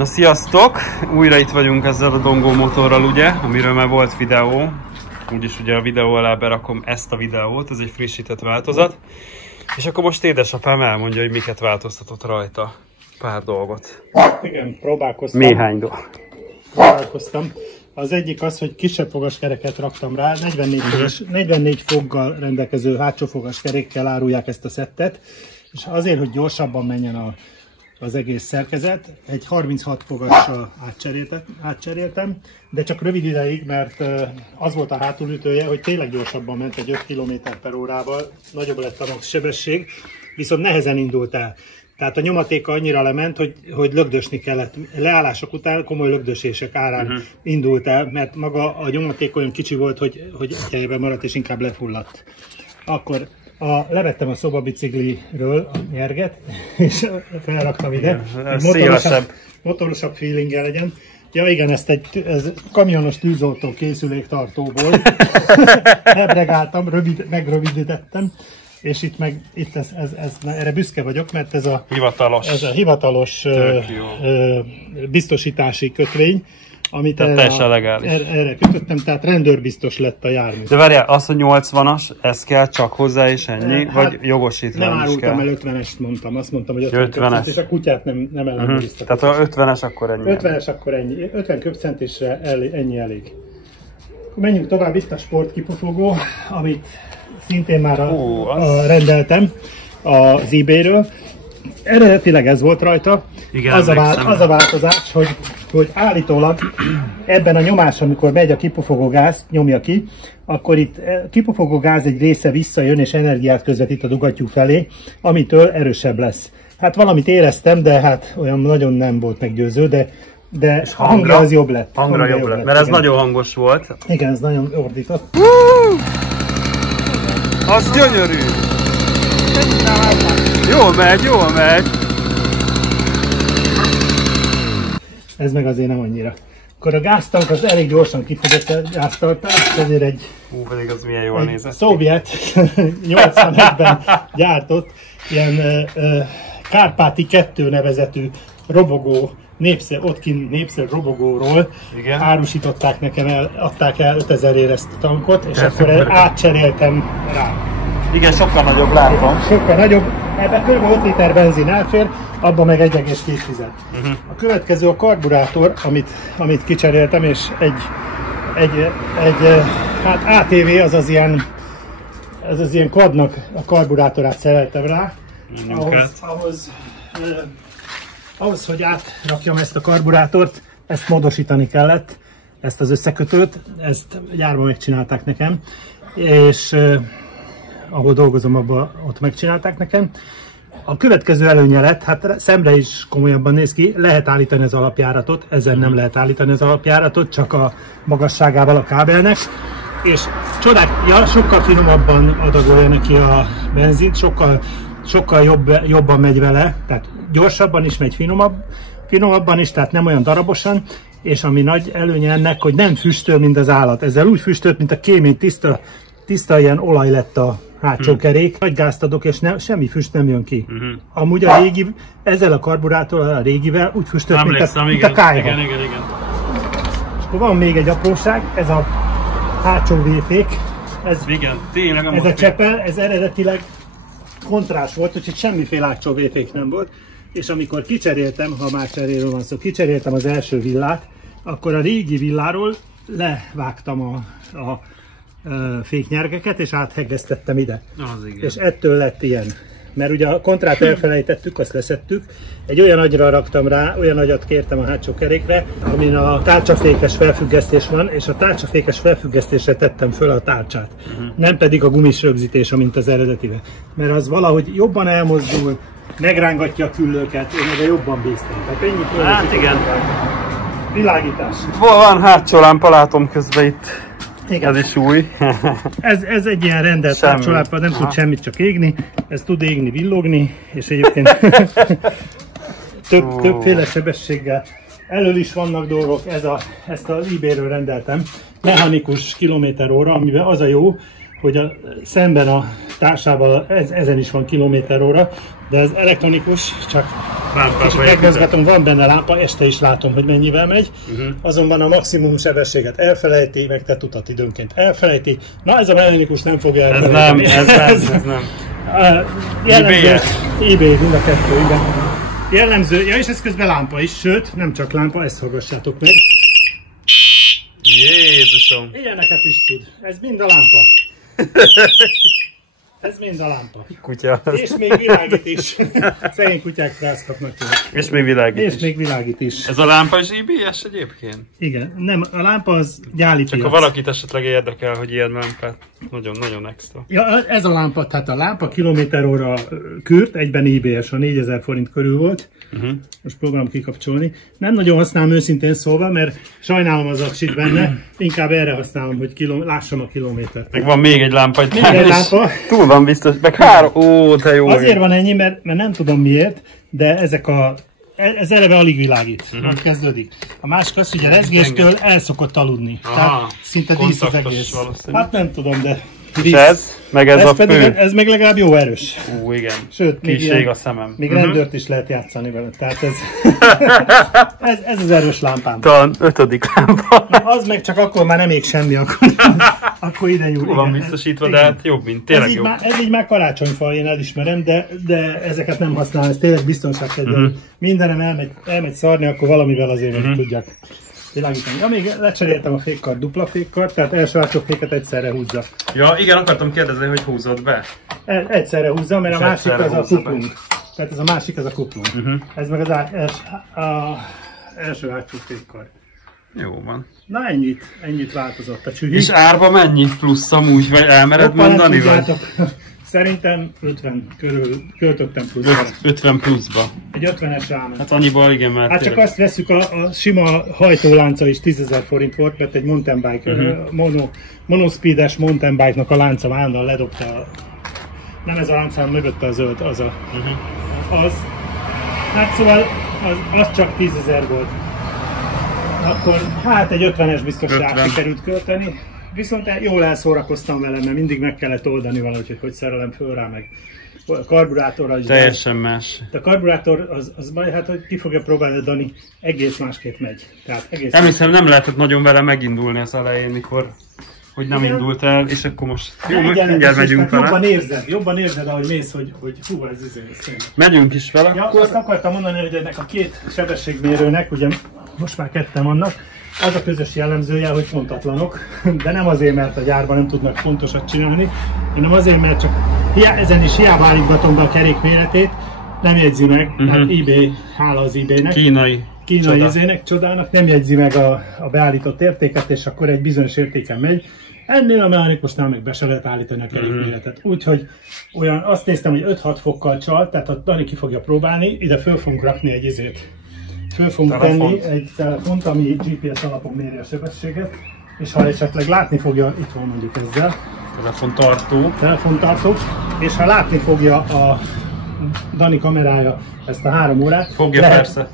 Na sziasztok! Újra itt vagyunk ezzel a Dongó motorral, ugye, amiről már volt videó. Úgyis ugye a videó alá berakom ezt a videót, ez egy frissített változat. És akkor most édesapám elmondja, hogy miket változtatott rajta. Pár dolgot. Igen, próbálkoztam. Néhány dolgot. Próbálkoztam. Az egyik az, hogy kisebb fogaskereket raktam rá, 44 foggal rendelkező hátsó fogaskerékkel árulják ezt a szettet, és azért, hogy gyorsabban menjen az egész szerkezet, egy 36 fogassal átcseréltem, de csak rövid ideig, mert az volt a hátulütője, hogy tényleg gyorsabban ment, egy 5 km/h-val, nagyobb lett a max sebesség, viszont nehezen indult el. Tehát a nyomatéka annyira lement, hogy lögdösni kellett. Leállások után komoly lögdösések árán indult el, mert maga a nyomaték olyan kicsi volt, hogy egy helyben maradt és inkább lefulladt. Akkor levettem a szobabicikliről a nyerget, és felraktam ide. Motorosabb feeling-el legyen. Ja igen, ez kamionos tűzoltó készüléktartóból hebregáltam, megrövidítettem. És itt erre büszke vagyok, mert ez a hivatalos biztosítási kötvény, amit erre kötöttem, tehát rendőrbiztos lett a jármű. De várjál, az, hogy 80-as, ez kell csak hozzá és ennyi, vagy jogosítvány is kell? Nem árultam el 50-est mondtam, azt mondtam, hogy 50 köbcent, és a kutyát nem ellenőriztem. Tehát ha 50-es, akkor ennyi. 50-es, akkor ennyi. 50 köbcentisre ennyi elég. Menjünk tovább, itt a sportkipufogó, amit szintén már rendeltem az eBay-ről. Eredetileg ez volt rajta. Igen, az a változás, hogy állítólag ebben a nyomás, amikor megy a kipufogó gáz, nyomja ki, akkor itt kipufogó gáz egy része visszajön és energiát közvetít a dugattyú felé, amitől erősebb lesz. Hát valamit éreztem, de hát olyan nagyon nem volt meggyőző, de hangra az jobb lett. Hangra jobb lett, mert ez nagyon hangos volt. Igen, ez nagyon ordított. Az gyönyörű! Jól megy! Ez meg azért nem annyira. Akkor a gáztank az elég gyorsan kifogyott a gáztartás, ezért egy pedig az milyen jól nézett. Szovjet 81-ben gyártott ilyen Kárpáti 2 nevezetű robogó, népszer robogóról árusították nekem, adták el 5000-ért ezt a tankot, és akkor átcseréltem rá. Igen, sokkal nagyobb látom. Sokkal nagyobb, ebben kb. 5 liter benzin elfér, abban meg 1,2. A következő a karburátor, amit kicseréltem, és hát ATV, az ilyen quadnak a karburátorát szereltem rá. Ahhoz, hogy átrakjam ezt a karburátort, ezt módosítani kellett, ezt az összekötőt, ezt gyárban megcsinálták nekem, és ahol dolgozom, ott megcsinálták nekem. A következő előnye lett, hát szemre is komolyabban néz ki, lehet állítani az alapjáratot, ezen nem lehet állítani az alapjáratot, csak a magasságával a kábelnek, és sokkal finomabban adagolja neki a benzint, sokkal jobban megy vele, tehát gyorsabban is megy, finomabban is, tehát nem olyan darabosan, és ami nagy előnye ennek, hogy nem füstöl, mint az állat. Ezzel úgy füstölt, mint a kémény, tiszta ilyen olaj lett a hátsó kerék. Nagy gázt adok, és semmi füst nem jön ki. Amúgy a régi, ezzel a karburátorral, a régivel úgy füstölt, mint a kályha. Igen. És akkor van még egy apróság, ez a hátsó véfék. Ez a csepel, ez eredetileg kontrás volt, úgyhogy semmiféle hátsó véfék nem volt. És amikor kicseréltem, ha már cseréről van szó, kicseréltem az első villát, akkor a régi villáról levágtam a féknyergeket, és áthegesztettem ide. És ettől lett ilyen. Mert ugye a kontrát elfelejtettük, azt leszettük. Egy olyan agyra raktam rá, olyan agyat kértem a hátsó kerékre, amin a tárcsafékes felfüggesztés van, és a tárcsafékes felfüggesztésre tettem föl a tárcsát. Nem pedig a gumis rögzítés, mint az eredetibe. Mert az valahogy jobban elmozdul, megrángatja a küllőket, én meg jobban bíztam. Tehát ennyi. Hát igen. Világítás. Hol van hátsó lámpa, látom közben itt. Igen. Ez is új. ez egy ilyen rendelt hátsó lámpa, nem tud semmit, csak égni. Ez tud égni, villogni, és egyébként többféle sebességgel. Elől is vannak dolgok, ezt az eBay-ről rendeltem. Mechanikus kilométeróra, amiben az a jó, hogy szemben a társával ezen is van kilométeróra, de ez elektronikus, csak megmozgatom, van benne lámpa, este is látom, hogy mennyivel megy, azonban a maximum sebességet elfelejti, meg tett utat időnként elfelejti. Na ez a mechanikus nem fogja elfelejteni. Ez nem. Jellemző, eBay, mind a kettő, igen. Jellemző, ja és ez közben lámpa is, sőt, nem csak lámpa, ezt hallgassátok meg. Jézusom! Ilyeneket is tud, ez mind a lámpa. Ez mind a lámpa. Kutya. És még világít is. Szegény kutyák frász kapnak tőle. És még világít És is. még világít is. Ez a lámpa is IBS egyébként? Igen, nem, a lámpa az gyáli Csak piac. ha valakit esetleg érdekel, hogy ilyen lámpát, nagyon extra. Ja, ez a lámpa, tehát a lámpa kilométeróra kürt, egyben IBS, a 4000 forint körül volt. Most próbálom kikapcsolni. Nem nagyon használom őszintén szólva, mert sajnálom az aksit benne, inkább erre használom, hogy lássam a kilométert. Meg van még egy lámpa, egy lámpa. Túl van biztos, meg három. Ó, te jó. Azért van ennyi, mert nem tudom miért, de ez eleve alig világít, hogy kezdődik. A másik az, hogy a rezgéstől el szokott aludni. Tehát szinte dísz az egész. Hát nem tudom, de dísz. Ez? Meg ez a pedig, fő. ez meg legalább jó erős. Igen. Sőt, még Kiség a szemem. Még rendőrt is lehet játszani vele. Tehát ez az erős lámpám. Talán 5. lámpa. Az meg csak akkor már nem ég semmi, akkor ide nyúl. Van biztosítva, de hát jobb, mint tényleg jobb. Ez így már karácsonyfa, én elismerem, de ezeket nem használom, ez tényleg biztonságfegyver. Mindenem elmegy szarni, akkor valamivel azért meg tudjak világítani. Ja, még lecseréltem a fékkart, dupla fékkart, tehát első hátsó féket egyszerre húzza. Ja, igen, akartam kérdezni, hogy húzod be. Egyszerre húzza, mert és a másik az a kuplung. Tehát ez a másik az a kuplung. Ez meg az első hátsó fékkar. Jó van. Na ennyit változott a csühig. És árba mennyi plusz amúgy, vagy elmered mondani? Vagy? Szerintem 50 körül költöttem pluszba. 50 pluszba. Egy 50-es ráment. Hát annyiból igen, mert hát csak azt veszük, a sima hajtólánca is 10.000 forint volt, mert egy mountain bike, monospeedes mountain bike-nak a lánca állandóan ledobta nem ez a lánc, hanem mögötte a zöld, az. Hát szóval az csak 10.000 volt. Akkor hát egy 50-es biztos rá sikerült költeni. Viszont jól elszórakoztam vele, mert mindig meg kellett oldani valahogy, hogy szerelem föl rá, meg a karburátorra is. Teljesen más. A karburátor az majd, hát hogy ki fogja próbálni, Dani, egész másképp megy. Tehát emlékszem, nem lehetett nagyon vele megindulni az elején, mikor hogy nem indult el, és akkor most jó, mindjárt megyünk vele. Jobban érzed, ahogy mész, hogy hú, ez megyünk is vele. Ja, azt akartam mondani, hogy ennek a két sebességmérőnek, ugye most már ketten vannak, az a közös jellemzője, hogy pontatlanok, de nem azért, mert a gyárban nem tudnak pontosat csinálni, hanem azért, mert csak ezen is hiába állítgatom be a kerék méretét, nem jegyzi meg, hát eBay, hála az eBay-nek. Kínai csodának, nem jegyzi meg a beállított értéket, és akkor egy bizonyos értéken megy. Ennél a mechanikusnál meg be se lehet állítani a kerékméretet. Úgyhogy olyan, azt néztem, hogy 5-6 fokkal csal, tehát a Dani ki fogja próbálni, ide föl fogunk rakni egy izét. Föl fogunk tenni egy telefont, ami GPS alapon méri a sebességet, és ha esetleg látni fogja, itt van mondjuk ezzel. Telefontartó. És ha látni fogja a Dani kamerája ezt a 3 órát,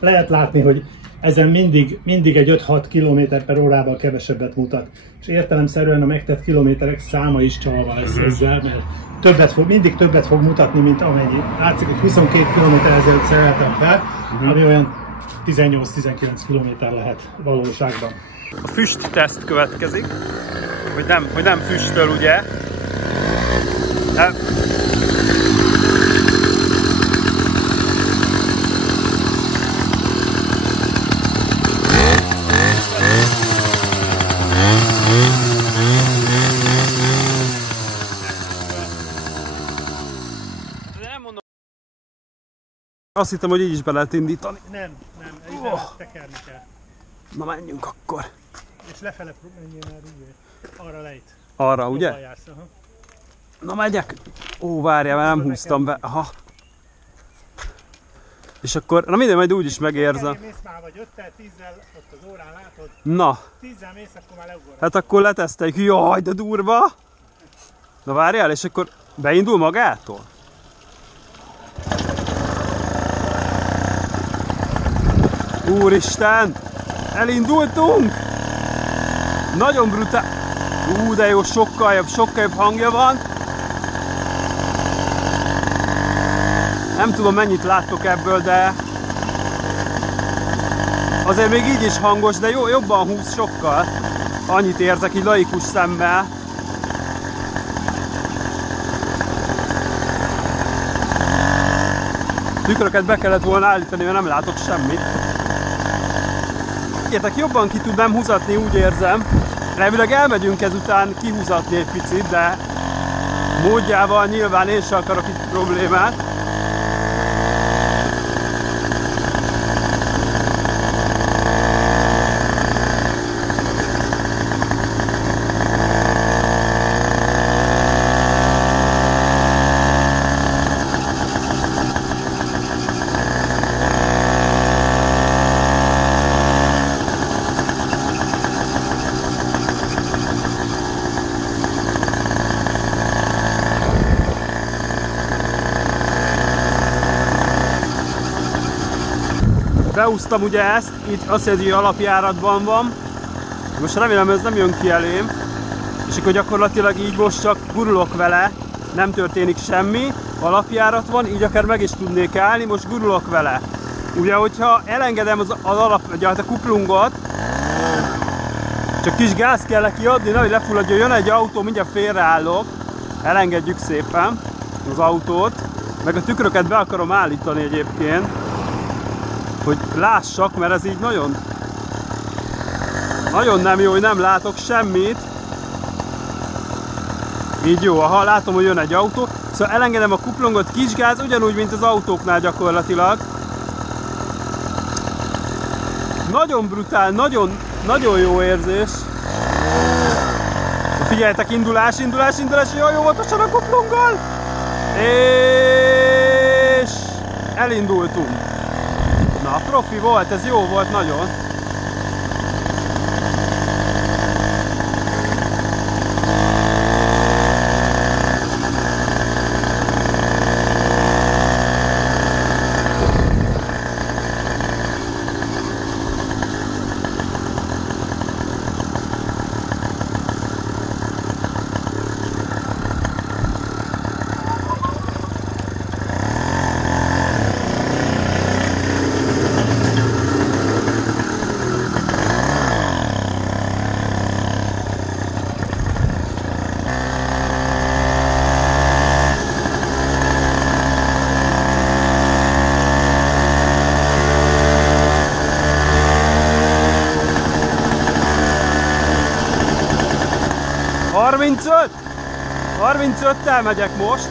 lehet látni, hogy ezen mindig egy 5-6 km/h kevesebbet mutat. És értelemszerűen a megtett kilométerek száma is csalva lesz ezzel, mert mindig többet fog mutatni, mint amennyi. Látszik, hogy 22 km ezelőtt szereltem fel, ami olyan 18-19 km lehet valóságban. A füstteszt következik, hogy nem füstöl, ugye? Azt hittem, hogy így is be lehet indítani. Nem, tekerni kell. Na menjünk akkor. És lefele menjél már úgy, arra lejt. Arra, ugye? Jársz, na megyek. Ó, várjál, mert nem húztam be. Aha. És akkor, na minden, majd úgy is megérzem. Mész már vagy 5-tel, 10-zel, ott az órán látod. Na. 10-zel mész, akkor már leugorod. Hát akkor leteszteljük. Jaj, de durva. Na várjál, és akkor beindul magától? Úristen! Elindultunk! Nagyon brutál! De jó, sokkal jobb hangja van. Nem tudom, mennyit láttok ebből, de azért még így is hangos, de jobban húz sokkal. Annyit érzek így laikus szemmel. Tükröket be kellett volna állítani, mert nem látok semmit. Értek, jobban ki tudnám húzatni, úgy érzem. Remélem elmegyünk ezután kihúzatni egy picit, de módjával nyilván én sem akarok itt problémát. Beúztam ugye ezt, itt azt jelenti, hogy alapjáratban van. Most remélem ez nem jön ki elém. És akkor gyakorlatilag így most csak gurulok vele, nem történik semmi. Alapjárat van, így akár meg is tudnék állni, most gurulok vele. Ugye, hogyha elengedem a kuplungot, csak kis gáz kell neki adni, nehogy lefulladjon, jön egy autó, mindjárt félreállok. Elengedjük szépen az autót. Meg a tükröket be akarom állítani egyébként, hogy lássak, mert ez így nagyon nem jó, hogy nem látok semmit. Így jó, ha látom, hogy jön egy autó. Szóval elengedem a kuplungot, kis gáz, ugyanúgy, mint az autóknál gyakorlatilag. Nagyon brutál, nagyon jó érzés. Figyeljetek, indulás, jaj, óvatosan a kuplunggal! És elindultunk. Na, profi volt, ez jó volt nagyon. ...35! 35-tel megyek most.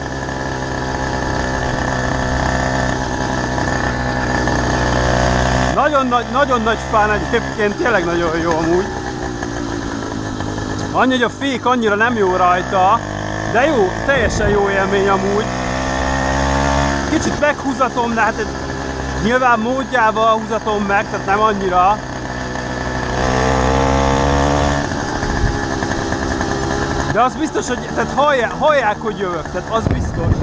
Nagyon nagy fán egyébként, tényleg nagyon jó amúgy. Annyi, hogy a fék annyira nem jó rajta, de jó, teljesen jó élmény amúgy. Kicsit meghúzatom, de hát nyilván módjával húzatom meg, tehát nem annyira. De az biztos, hogy tehát hallják, hogy jövök, tehát az biztos.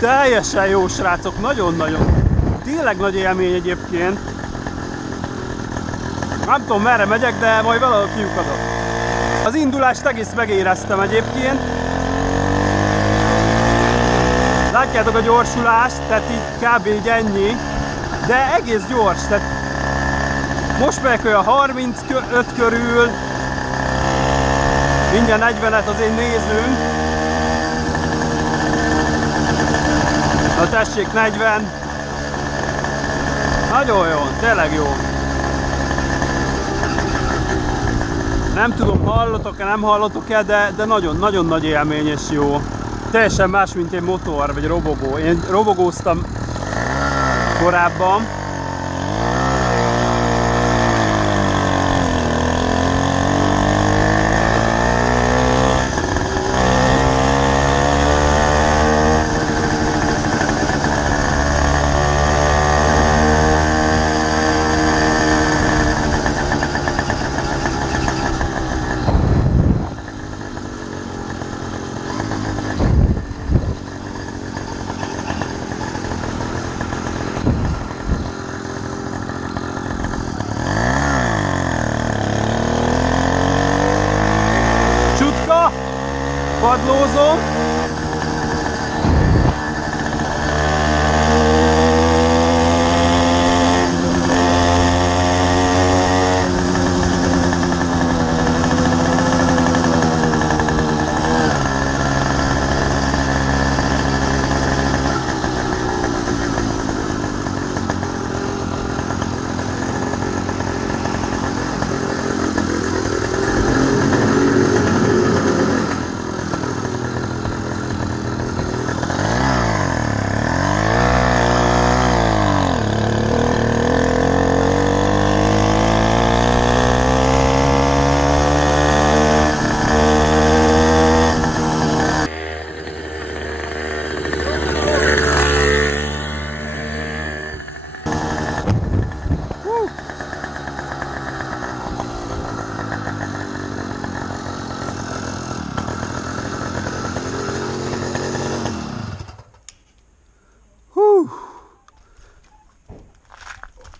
Teljesen jó srácok, nagyon-nagyon. Tényleg nagy élmény egyébként. Nem tudom merre megyek, de majd valahol kiukadok. Az indulást egész megéreztem egyébként. Látjátok a gyorsulást, tehát így kb. Így ennyi. De egész gyors, tehát most megyek olyan 35 körül. Mindjárt 40-et azért nézünk. Na tessék, 40. Nagyon jó, tényleg jó. Nem tudom, hallotok-e, nem hallotok-e, de nagyon nagy élmény és jó. Teljesen más, mint egy motor vagy robogó. Én robogóztam korábban. húzom.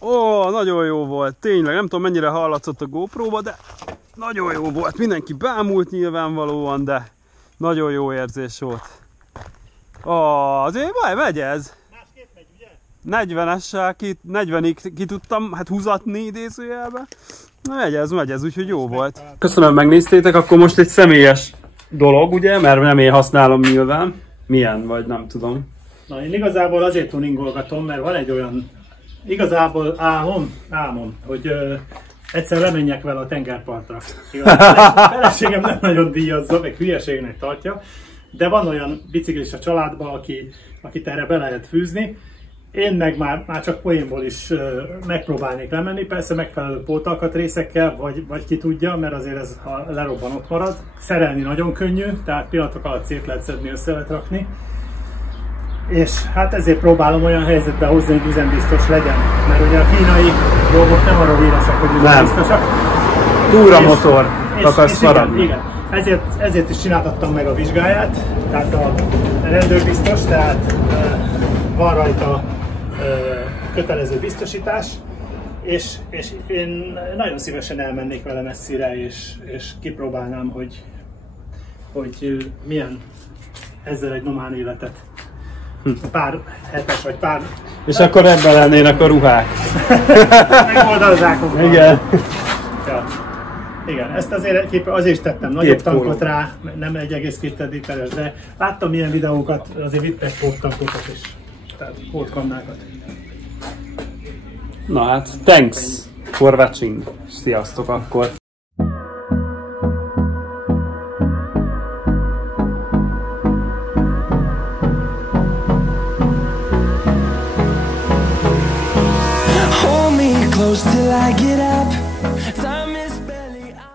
Ó, nagyon jó volt, tényleg, nem tudom mennyire hallatszott a GoPro-ba, de nagyon jó volt. Mindenki bámult nyilvánvalóan, de nagyon jó érzés volt. Ó, azért megy ez. Másképp megy, ugye? 40-essel, 40-ig ki tudtam hát húzatni idézőjelbe. Megy ez, úgyhogy jó volt. Köszönöm, megnéztétek, akkor most egy személyes dolog, ugye, mert nem én használom nyilván. Milyen, vagy nem tudom. Na, én igazából azért tuningolgatom, mert van egy olyan igazából álmom, hogy egyszer lemenjek vele a tengerpartra. A feleségem nem nagyon díjazza, meg hülyeségnek tartja, de van olyan biciklis a családban, akit erre be lehet fűzni. Én meg már csak poénból is megpróbálnék lemenni, persze megfelelő pótalkatrészekkel, vagy ki tudja, mert azért ez, ha lerobban, ott marad. Szerelni nagyon könnyű, tehát pillanatok alatt szét lehet szedni, össze lehet rakni. És hát ezért próbálom olyan helyzetbe hozni, hogy üzembiztos legyen. Mert ugye a kínai dolgok nem arról híresek, hogy üzembiztosak. Túramotor akarsz maradni. Igen. Ezért is csináltattam meg a vizsgáját, tehát a rendőrbiztos, tehát van rajta kötelező biztosítás, és én nagyon szívesen elmennék vele messzire, és kipróbálnám, hogy milyen ezzel egy normál életet. Pár hetes vagy pár... És akkor ebben lennének a ruhák. Megoldalzsákok. Igen. Ja. Igen, ezt azért is tettem nagyobb tankot rá, nem 1,2 literes, de láttam ilyen videókat, azért vittek póttankokat is, tehát pótkannákat. Na hát, thanks for watching. Sziasztok akkor.